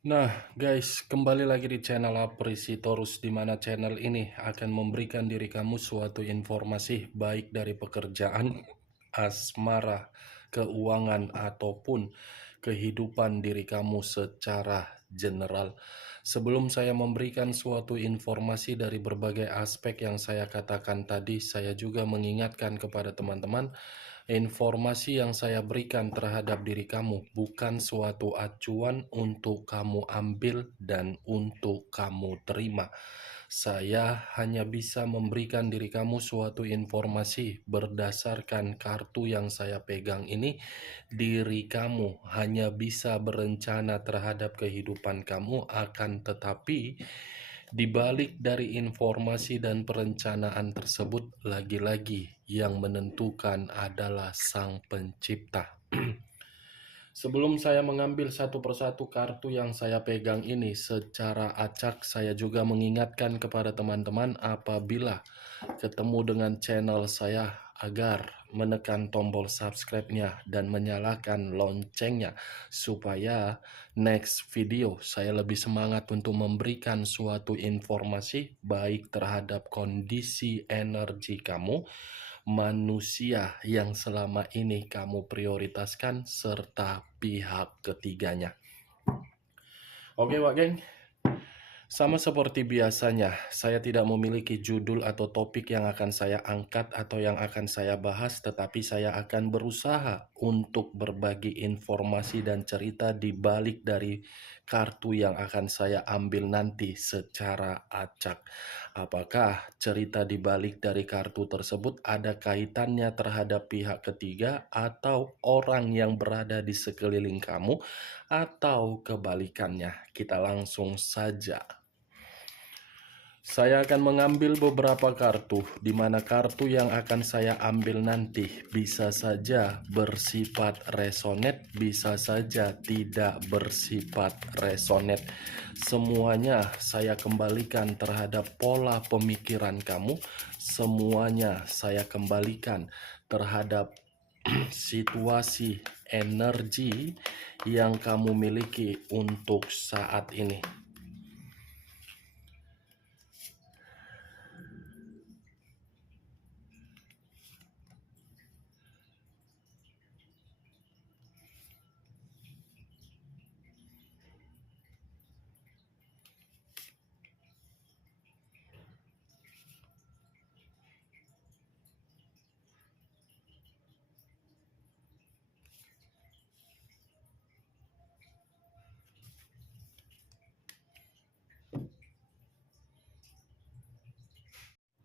Nah, guys, kembali lagi di channel Aprisitorus, di mana channel ini akan memberikan diri kamu suatu informasi baik dari pekerjaan, asmara, keuangan, ataupun kehidupan diri kamu secara general. Sebelum saya memberikan suatu informasi dari berbagai aspek yang saya katakan tadi, saya juga mengingatkan kepada teman-teman. Informasi yang saya berikan terhadap diri kamu bukan suatu acuan untuk kamu ambil dan untuk kamu terima. Saya hanya bisa memberikan diri kamu suatu informasi berdasarkan kartu yang saya pegang ini. Diri kamu hanya bisa berencana terhadap kehidupan kamu, akan tetapi di balik dari informasi dan perencanaan tersebut, lagi-lagi yang menentukan adalah Sang Pencipta. Sebelum saya mengambil satu persatu kartu yang saya pegang ini secara acak, saya juga mengingatkan kepada teman-teman apabila ketemu dengan channel saya agar menekan tombol subscribe-nya dan menyalakan loncengnya supaya next video saya lebih semangat untuk memberikan suatu informasi baik terhadap kondisi energi kamu, manusia yang selama ini kamu prioritaskan, serta pihak ketiganya. Oke, Wak Geng. Sama seperti biasanya, saya tidak memiliki judul atau topik yang akan saya angkat atau yang akan saya bahas, tetapi saya akan berusaha untuk berbagi informasi dan cerita di balik dari kartu yang akan saya ambil nanti secara acak. Apakah cerita di balik dari kartu tersebut ada kaitannya terhadap pihak ketiga atau orang yang berada di sekeliling kamu, atau kebalikannya? Kita langsung saja. Saya akan mengambil beberapa kartu, di mana kartu yang akan saya ambil nanti bisa saja bersifat resonet, bisa saja tidak bersifat resonet. Semuanya saya kembalikan terhadap pola pemikiran kamu, semuanya saya kembalikan terhadap situasi energi yang kamu miliki untuk saat ini.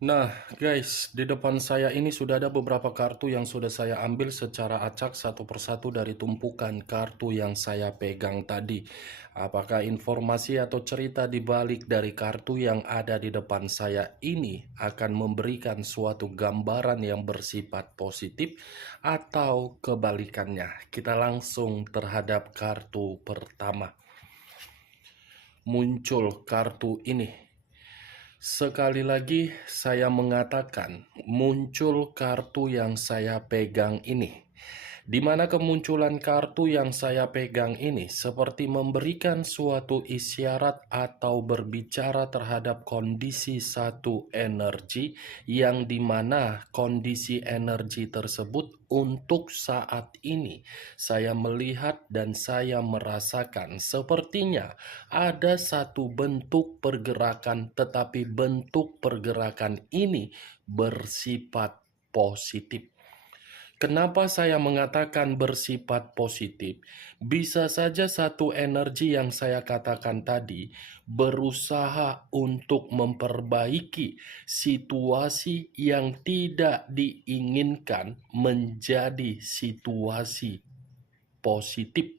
Nah, guys, di depan saya ini sudah ada beberapa kartu yang sudah saya ambil secara acak satu persatu dari tumpukan kartu yang saya pegang tadi. Apakah informasi atau cerita di balik dari kartu yang ada di depan saya ini akan memberikan suatu gambaran yang bersifat positif atau kebalikannya? Kita langsung terhadap kartu pertama. Muncul kartu ini. Sekali lagi saya mengatakan, muncul kartu yang saya pegang ini. Di mana kemunculan kartu yang saya pegang ini seperti memberikan suatu isyarat atau berbicara terhadap kondisi satu energi, yang dimana kondisi energi tersebut untuk saat ini saya melihat dan saya merasakan sepertinya ada satu bentuk pergerakan, tetapi bentuk pergerakan ini bersifat positif. Kenapa saya mengatakan bersifat positif? Bisa saja satu energi yang saya katakan tadi berusaha untuk memperbaiki situasi yang tidak diinginkan menjadi situasi positif.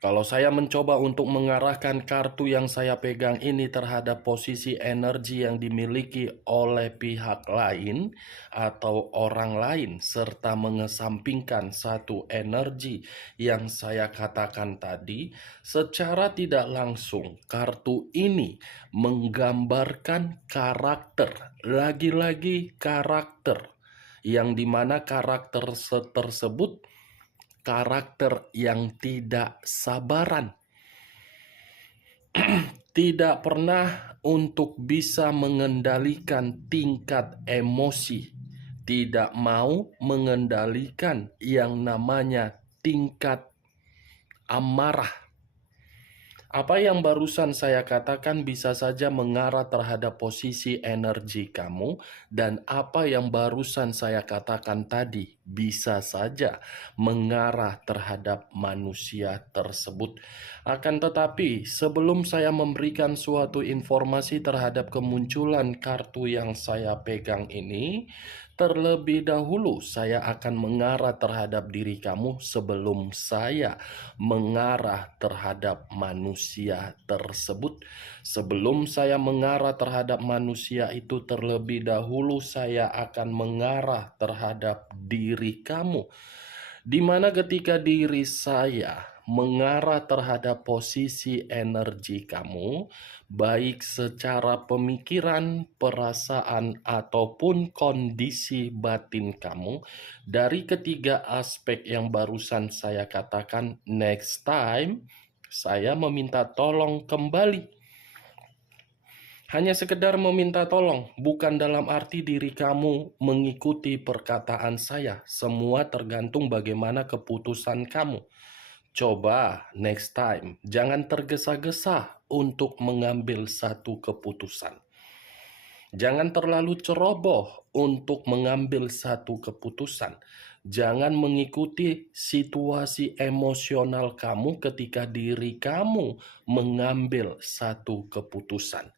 Kalau saya mencoba untuk mengarahkan kartu yang saya pegang ini terhadap posisi energi yang dimiliki oleh pihak lain atau orang lain, serta mengesampingkan satu energi yang saya katakan tadi, secara tidak langsung kartu ini menggambarkan karakter, lagi-lagi karakter, yang dimana karakter tersebut karakter yang tidak sabaran, tidak pernah untuk bisa mengendalikan tingkat emosi, tidak mau mengendalikan yang namanya tingkat amarah. Apa yang barusan saya katakan bisa saja mengarah terhadap posisi energi kamu, dan apa yang barusan saya katakan tadi bisa saja mengarah terhadap manusia tersebut. Akan tetapi, sebelum saya memberikan suatu informasi terhadap kemunculan kartu yang saya pegang ini, terlebih dahulu saya akan mengarah terhadap diri kamu sebelum saya mengarah terhadap manusia tersebut. Sebelum saya mengarah terhadap manusia itu, terlebih dahulu saya akan mengarah terhadap diri kamu. Di mana ketika diri saya mengarah terhadap posisi energi kamu, baik secara pemikiran, perasaan, ataupun kondisi batin kamu, dari ketiga aspek yang barusan saya katakan, next time saya meminta tolong kembali. Hanya sekedar meminta tolong, bukan dalam arti diri kamu mengikuti perkataan saya. Semua tergantung bagaimana keputusan kamu. Coba next time, jangan tergesa-gesa untuk mengambil satu keputusan. Jangan terlalu ceroboh untuk mengambil satu keputusan. Jangan mengikuti situasi emosional kamu ketika diri kamu mengambil satu keputusan.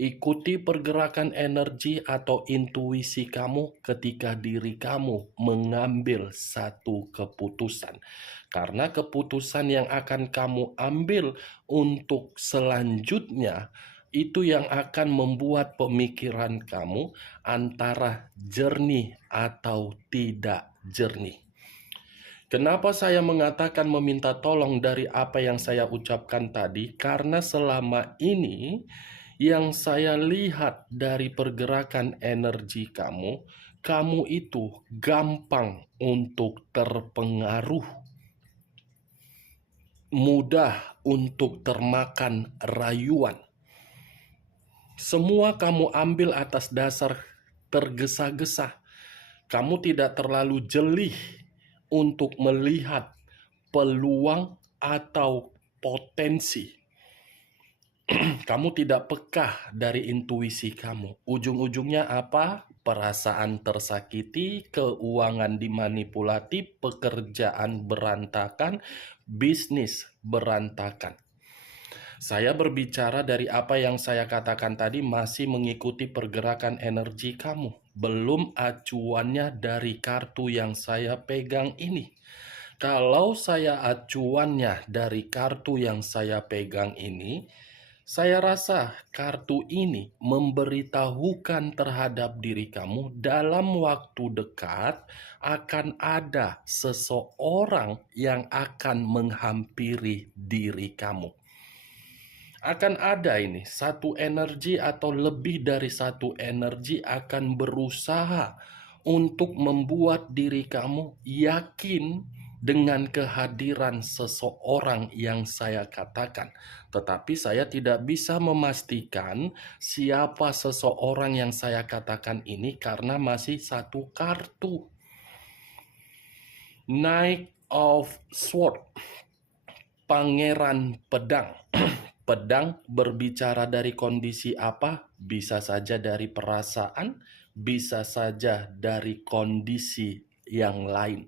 Ikuti pergerakan energi atau intuisi kamu ketika diri kamu mengambil satu keputusan. Karena keputusan yang akan kamu ambil untuk selanjutnya itu yang akan membuat pemikiran kamu antara jernih atau tidak jernih. Kenapa saya mengatakan meminta tolong dari apa yang saya ucapkan tadi? Karena selama ini yang saya lihat dari pergerakan energi kamu, kamu itu gampang untuk terpengaruh, mudah untuk termakan rayuan. Semua kamu ambil atas dasar tergesa-gesa. Kamu tidak terlalu jeli untuk melihat peluang atau potensi. Kamu tidak peka dari intuisi kamu. Ujung-ujungnya apa? Perasaan tersakiti, keuangan dimanipulasi, pekerjaan berantakan, bisnis berantakan. Saya berbicara dari apa yang saya katakan tadi masih mengikuti pergerakan energi kamu. Belum acuannya dari kartu yang saya pegang ini. Kalau saya acuannya dari kartu yang saya pegang ini, saya rasa kartu ini memberitahukan terhadap diri kamu dalam waktu dekat akan ada seseorang yang akan menghampiri diri kamu. Akan ada ini, satu energi atau lebih dari satu energi akan berusaha untuk membuat diri kamu yakin dengan kehadiran seseorang yang saya katakan. Tetapi saya tidak bisa memastikan siapa seseorang yang saya katakan ini karena masih satu kartu. Knight of Swords, Pangeran Pedang. Pedang berbicara dari kondisi apa? Bisa saja dari perasaan, bisa saja dari kondisi yang lain.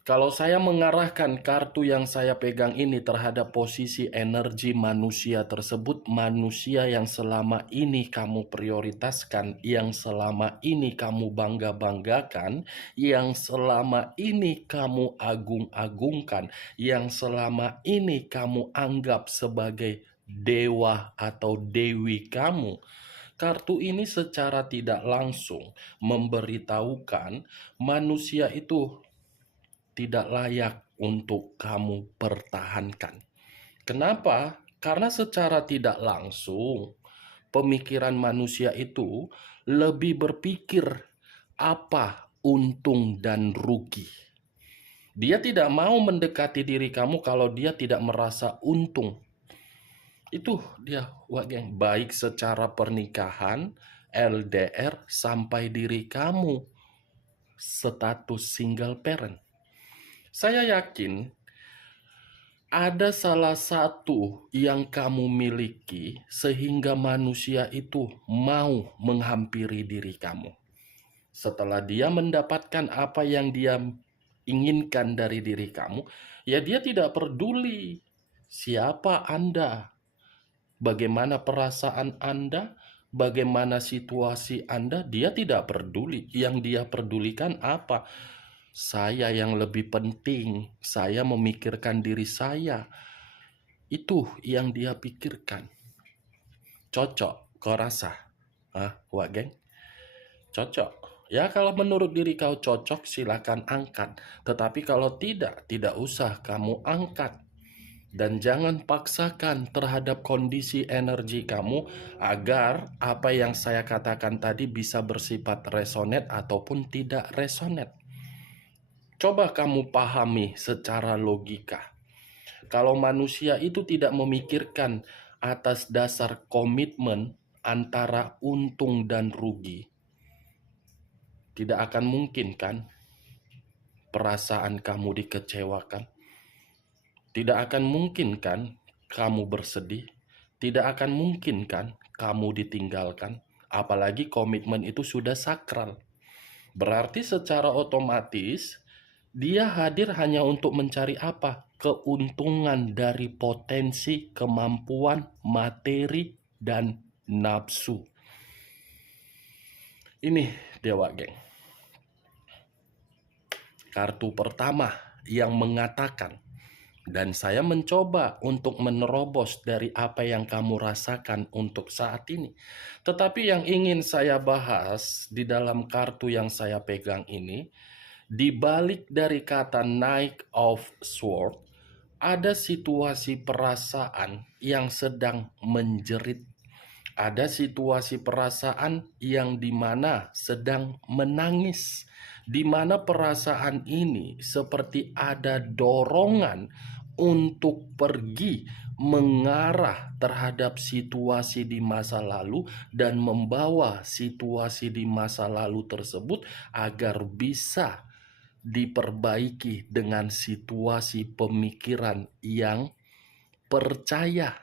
Kalau saya mengarahkan kartu yang saya pegang ini terhadap posisi energi manusia tersebut, manusia yang selama ini kamu prioritaskan, yang selama ini kamu bangga-banggakan, yang selama ini kamu agung-agungkan, yang selama ini kamu anggap sebagai dewa atau dewi kamu. Kartu ini secara tidak langsung memberitahukan manusia itu tidak layak untuk kamu pertahankan. Kenapa? Karena secara tidak langsung pemikiran manusia itu lebih berpikir apa untung dan rugi. Dia tidak mau mendekati diri kamu kalau dia tidak merasa untung. Itu dia, Wak Geng. Baik secara pernikahan, LDR, sampai diri kamu status single parent. Saya yakin ada salah satu yang kamu miliki sehingga manusia itu mau menghampiri diri kamu. Setelah dia mendapatkan apa yang dia inginkan dari diri kamu, ya dia tidak peduli siapa Anda, bagaimana perasaan Anda, bagaimana situasi Anda, dia tidak peduli. Yang dia pedulikan apa? Saya yang lebih penting, saya memikirkan diri saya. Itu yang dia pikirkan. Cocok, kau rasa? Wak Geng? Cocok. Ya kalau menurut diri kau cocok, silakan angkat. Tetapi kalau tidak usah kamu angkat. Dan jangan paksakan terhadap kondisi energi kamu agar apa yang saya katakan tadi bisa bersifat resonate ataupun tidak resonate. Coba kamu pahami secara logika. Kalau manusia itu tidak memikirkan atas dasar komitmen antara untung dan rugi, tidak akan mungkin kan perasaan kamu dikecewakan. Tidak akan mungkin kan kamu bersedih. Tidak akan mungkin kan kamu ditinggalkan. Apalagi komitmen itu sudah sakral. Berarti secara otomatis dia hadir hanya untuk mencari apa? Keuntungan dari potensi, kemampuan, materi, dan nafsu. Ini dia, Wak Geng. Kartu pertama yang mengatakan, dan saya mencoba untuk menerobos dari apa yang kamu rasakan untuk saat ini. Tetapi yang ingin saya bahas di dalam kartu yang saya pegang ini, di balik dari kata Knight of Swords, ada situasi perasaan yang sedang menjerit. Ada situasi perasaan yang dimana sedang menangis. Di mana perasaan ini seperti ada dorongan untuk pergi mengarah terhadap situasi di masa lalu dan membawa situasi di masa lalu tersebut agar bisa diperbaiki dengan situasi pemikiran yang percaya.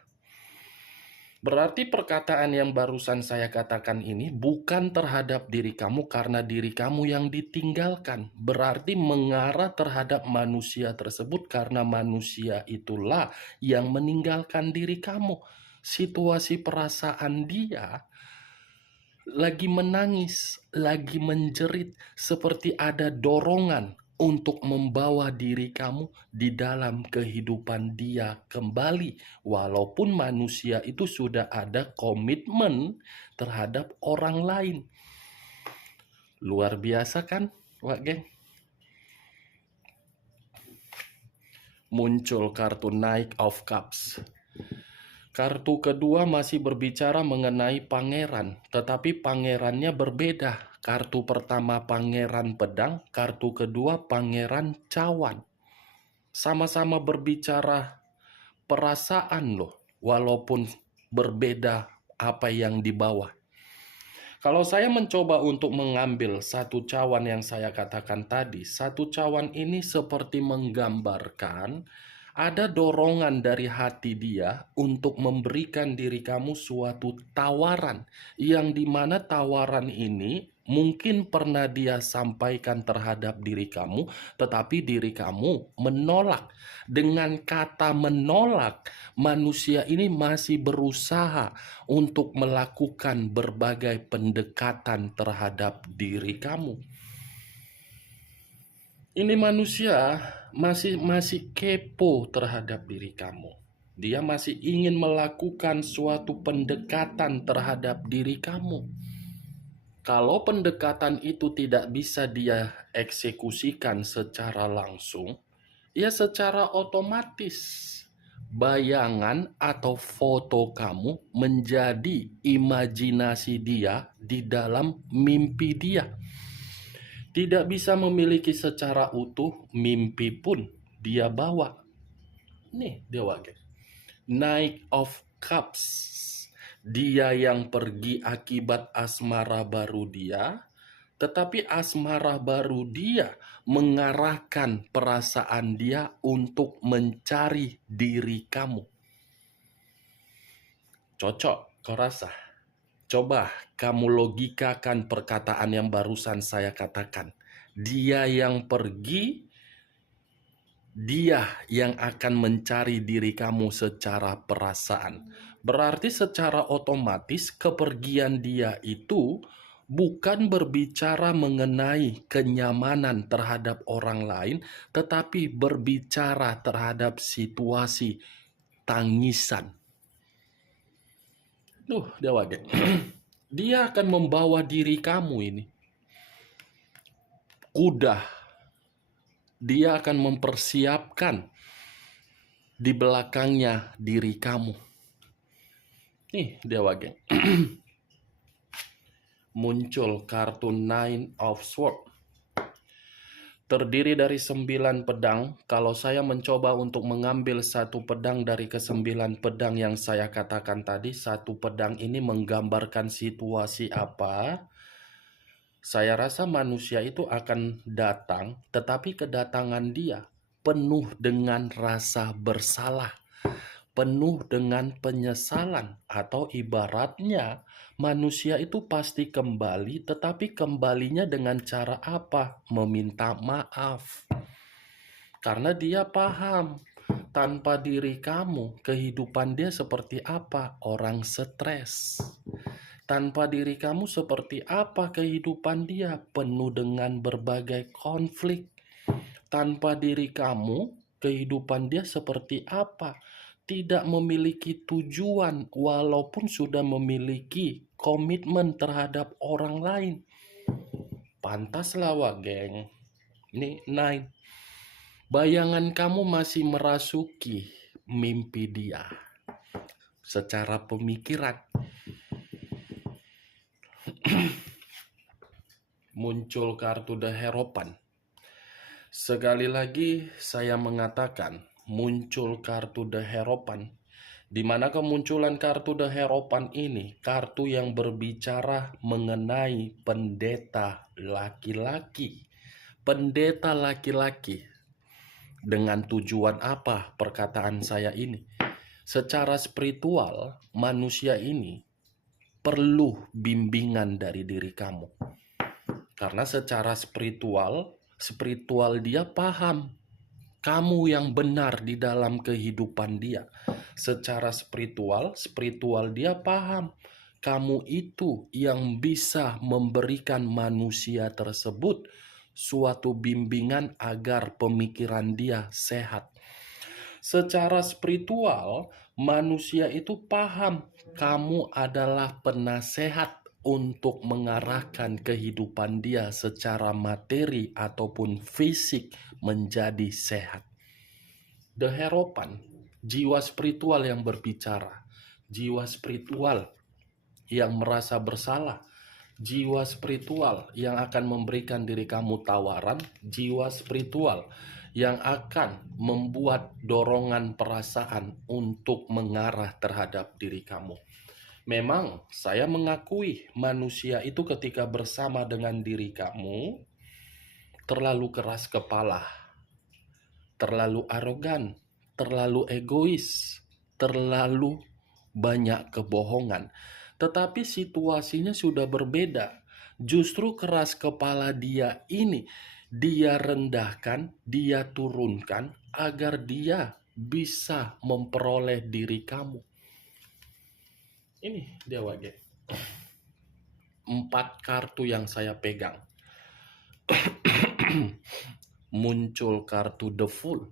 Berarti perkataan yang barusan saya katakan ini bukan terhadap diri kamu karena diri kamu yang ditinggalkan. Berarti mengarah terhadap manusia tersebut karena manusia itulah yang meninggalkan diri kamu. Situasi perasaan dia lagi menangis, lagi menjerit, seperti ada dorongan untuk membawa diri kamu di dalam kehidupan dia kembali. Walaupun manusia itu sudah ada komitmen terhadap orang lain. Luar biasa kan, Wak Geng? Muncul kartu Knight of Cups. Kartu kedua masih berbicara mengenai pangeran, tetapi pangerannya berbeda. Kartu pertama pangeran pedang, kartu kedua pangeran cawan. Sama-sama berbicara perasaan loh, walaupun berbeda apa yang dibawa. Kalau saya mencoba untuk mengambil satu cawan yang saya katakan tadi, satu cawan ini seperti menggambarkan ada dorongan dari hati dia untuk memberikan diri kamu suatu tawaran, yang dimana tawaran ini mungkin pernah dia sampaikan terhadap diri kamu, tetapi diri kamu menolak. Dengan kata menolak, manusia ini masih berusaha untuk melakukan berbagai pendekatan terhadap diri kamu. Ini manusia masih kepo terhadap diri kamu. Dia masih ingin melakukan suatu pendekatan terhadap diri kamu. Kalau pendekatan itu tidak bisa dia eksekusikan secara langsung, ya secara otomatis bayangan atau foto kamu menjadi imajinasi dia di dalam mimpi dia. Tidak bisa memiliki secara utuh, mimpi pun dia bawa. Nih, dia wakil. Knight of Cups. Dia yang pergi akibat asmara baru dia, tetapi asmara baru dia mengarahkan perasaan dia untuk mencari diri kamu. Cocok, kau rasa? Coba kamu logikakan perkataan yang barusan saya katakan. Dia yang pergi, dia yang akan mencari diri kamu secara perasaan. Berarti secara otomatis kepergian dia itu bukan berbicara mengenai kenyamanan terhadap orang lain, tetapi berbicara terhadap situasi tangisan. Dia wajar. Dia akan membawa diri kamu ini. Kuda. Dia akan mempersiapkan di belakangnya diri kamu. Nih, dia wagen. Muncul kartu Nine of Swords. Terdiri dari 9 pedang. Kalau saya mencoba untuk mengambil satu pedang dari ke-9 pedang yang saya katakan tadi, satu pedang ini menggambarkan situasi apa? Saya rasa manusia itu akan datang, tetapi kedatangan dia penuh dengan rasa bersalah, penuh dengan penyesalan, atau ibaratnya manusia itu pasti kembali, tetapi kembalinya dengan cara apa? Meminta maaf. Karena dia paham, tanpa diri kamu, kehidupan dia seperti apa? Orang stres. Tanpa diri kamu seperti apa kehidupan dia? Penuh dengan berbagai konflik. Tanpa diri kamu, kehidupan dia seperti apa? Tidak memiliki tujuan walaupun sudah memiliki komitmen terhadap orang lain. Pantaslah geng. Ini 9. Bayangan kamu masih merasuki mimpi dia secara pemikiran. Muncul kartu The Hierophant. Sekali lagi saya mengatakan muncul kartu The Hierophant. Di mana kemunculan kartu The Hierophant ini kartu yang berbicara mengenai pendeta laki-laki. Pendeta laki-laki. Dengan tujuan apa perkataan saya ini? Secara spiritual, manusia ini perlu bimbingan dari diri kamu. Karena secara spiritual dia paham kamu yang benar di dalam kehidupan dia. Secara spiritual dia paham kamu itu yang bisa memberikan manusia tersebut suatu bimbingan agar pemikiran dia sehat. Secara spiritual, manusia itu paham kamu adalah penasehat untuk mengarahkan kehidupan dia secara materi ataupun fisik menjadi sehat. The Hierophant, jiwa spiritual yang berbicara, jiwa spiritual yang merasa bersalah, jiwa spiritual yang akan memberikan diri kamu tawaran, jiwa spiritual yang akan membuat dorongan perasaan untuk mengarah terhadap diri kamu. Memang saya mengakui manusia itu ketika bersama dengan diri kamu terlalu keras kepala, terlalu arogan, terlalu egois, terlalu banyak kebohongan. Tetapi situasinya sudah berbeda. Justru keras kepala dia ini dia rendahkan, dia turunkan agar dia bisa memperoleh diri kamu. Ini dia wajah. 4 kartu yang saya pegang. Muncul kartu The Fool.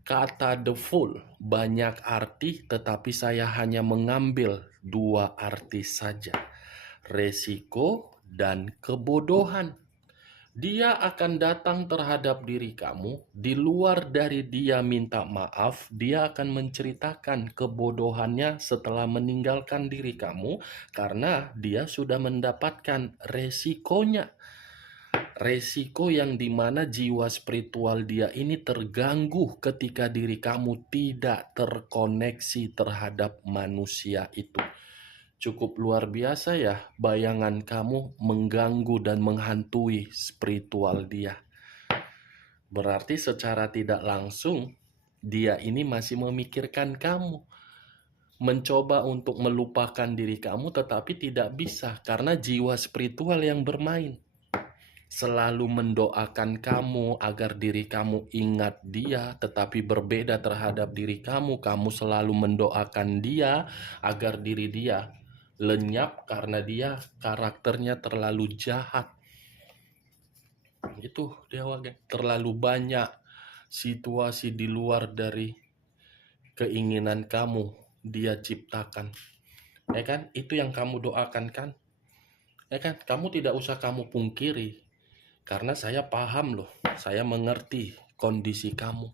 Kata The Fool banyak arti, tetapi saya hanya mengambil 2 arti saja. Resiko dan kebodohan. Dia akan datang terhadap diri kamu, di luar dari dia minta maaf, dia akan menceritakan kebodohannya setelah meninggalkan diri kamu, karena dia sudah mendapatkan resikonya. Resiko yang dimana jiwa spiritual dia ini terganggu ketika diri kamu tidak terkoneksi terhadap manusia itu. Cukup luar biasa ya, bayangan kamu mengganggu dan menghantui spiritual dia. Berarti secara tidak langsung, dia ini masih memikirkan kamu. Mencoba untuk melupakan diri kamu tetapi tidak bisa karena jiwa spiritual yang bermain. Selalu mendoakan kamu agar diri kamu ingat dia, tetapi berbeda terhadap diri kamu. Kamu selalu mendoakan dia agar diri dia lenyap karena dia karakternya terlalu jahat. Itu Dewa, geng. Terlalu banyak situasi di luar dari keinginan kamu dia ciptakan. Ya kan? Itu yang kamu doakan kan? Ya kan? Kamu tidak usah kamu pungkiri. Karena saya paham loh, saya mengerti kondisi kamu.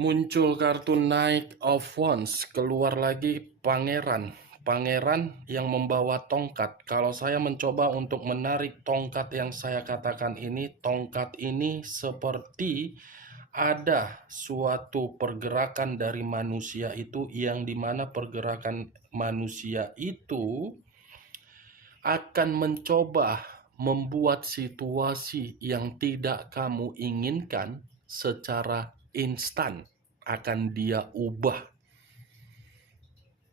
Muncul kartu Knight of Wands, keluar lagi pangeran. Pangeran yang membawa tongkat. Kalau saya mencoba untuk menarik tongkat yang saya katakan ini, tongkat ini seperti ada suatu pergerakan dari manusia itu yang dimana pergerakan manusia itu akan mencoba membuat situasi yang tidak kamu inginkan secara instan akan dia ubah.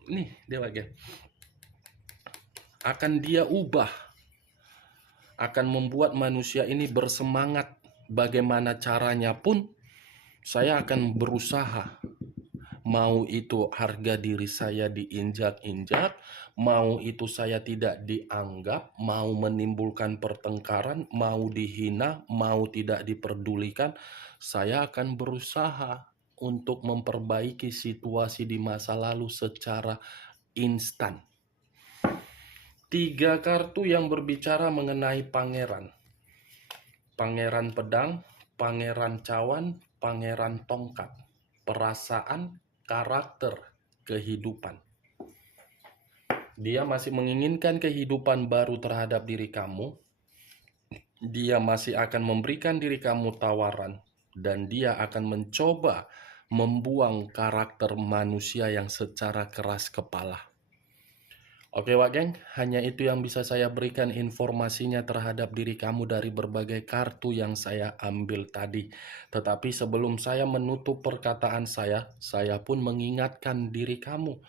Nih dia bagian. Akan dia ubah. Akan membuat manusia ini bersemangat. Bagaimana caranya pun saya akan berusaha. Mau itu harga diri saya diinjak-injak, mau itu saya tidak dianggap, mau menimbulkan pertengkaran, mau dihina, mau tidak diperdulikan, saya akan berusaha untuk memperbaiki situasi di masa lalu secara instan. 3 kartu yang berbicara mengenai pangeran. Pangeran pedang, pangeran cawan, pangeran tongkat. Perasaan, karakter, kehidupan. Dia masih menginginkan kehidupan baru terhadap diri kamu. Dia masih akan memberikan diri kamu tawaran. Dan dia akan mencoba membuang karakter manusia yang secara keras kepala. Oke Wak Geng, hanya itu yang bisa saya berikan informasinya terhadap diri kamu dari berbagai kartu yang saya ambil tadi. Tetapi sebelum saya menutup perkataan saya pun mengingatkan diri kamu.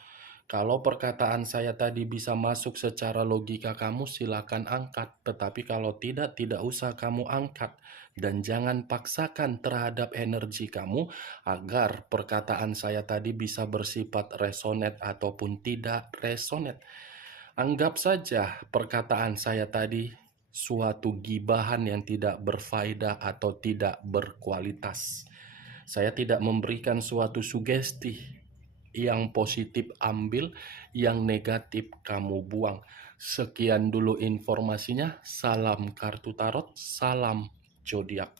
Kalau perkataan saya tadi bisa masuk secara logika kamu, silakan angkat. Tetapi kalau tidak usah kamu angkat. Dan jangan paksakan terhadap energi kamu agar perkataan saya tadi bisa bersifat resonate ataupun tidak resonate. Anggap saja perkataan saya tadi suatu gibahan yang tidak berfaedah atau tidak berkualitas. Saya tidak memberikan suatu sugesti. Yang positif ambil, yang negatif kamu buang. Sekian dulu informasinya. Salam kartu tarot, salam zodiak.